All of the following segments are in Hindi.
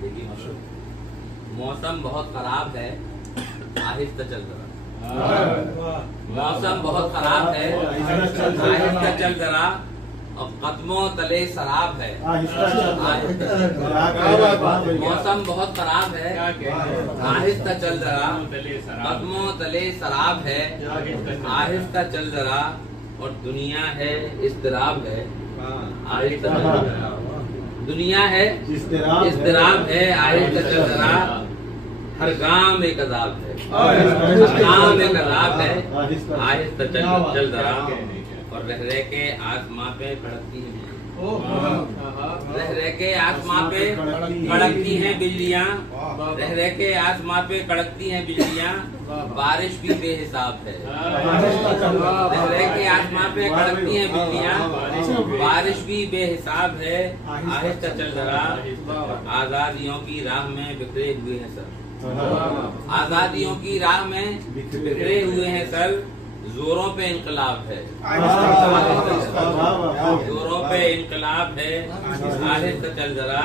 देखिए मौसम बहुत खराब है, आहिस्ता चल जरा। मौसम बहुत खराब है, आहिस्ता चल जरा। और कदमों तले शराब है, मौसम बहुत खराब है, आहिस्ता चल जरा। कदमों तले शराब है, आहिस्ता चल जरा। और दुनिया है इस्तिराब है, आहिस्ता चल जरा। दुनिया है इस्तिराब है, आहिस्ता चल जरा। हर गांव एक अजाब है, हर गांव एक अजाब है, आहिस्ता चल जरा। और रह रह के आसमां पे कड़कती है, रह रह के आसमां पे कड़कती हैं बिजलियां, रह रह के आसमां पे कड़कती हैं बिजलियां। बारिश भी बेहिसाब है, रह रह के आसमां पे कड़कती हैं बिजलियां। बारिश भी बेहिसाब है, आहिस्ता चल जरा। आजादियों की राह में बिखरे हुए हैं सर, आजादियों की राह में बिखरे हुए हैं सर। जोरों पे इनकलाब है, जोरों पे इनकलाब है, आहिस्ता चल जरा।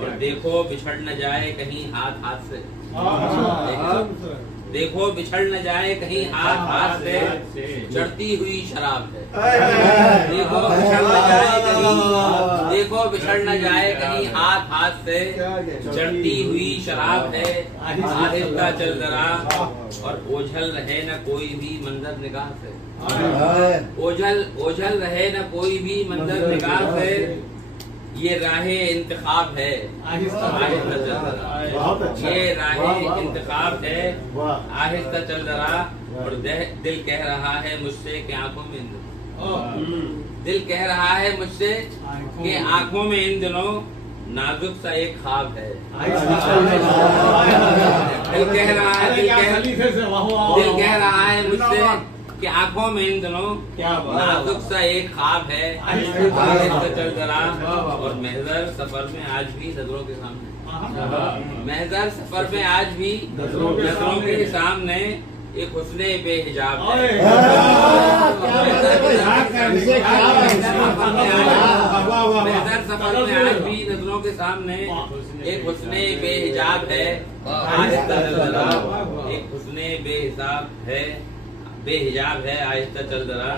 और देखो बिछड़ न जाए कहीं हाथ हाथ से, देखो बिछड़ न जाए कहीं हाथ हाथ से। चढ़ती हुई शराब है, देखो बिछड़ न जाए कहीं, देखो बिछड़ न जाए कहीं हाथ हाथ से। चढ़ती हुई शराब है, आहिस्ता चल जरा। और ओझल रहे न कोई भी मंजर निगाह से, ओझल रहे न कोई भी मंजर निगाह से। ये राहे इंतखाब है, आहिस्ता चल जरा। ये राहे इंतखाब है, आहिस्ता चल जरा। और दिल कह रहा है मुझसे कि आंखों में इन दिनों, दिल कह रहा है मुझसे कि आंखों में इन दिनों नाजुक सा एक ख्वाब है। दिल कह रहा है, दिल कह रहा है मुझसे कि आंखों में इन दिनों नाजुक सा एक ख्वाब है, आहिस्ता चल जरा। और महजर सफर में आज भी नजरों के सामने, महजर सफर में आज भी नजरों के सामने एक हुस्ने बेहिजाब है। महजर सफर में आज भी नजरों के सामने एक हुस्ने बेहिजाब है, आहिस्ता चल जरा। एक हुस्ने बेहिजाब है, बेहिजाब है, आहिस्ता चल जरा।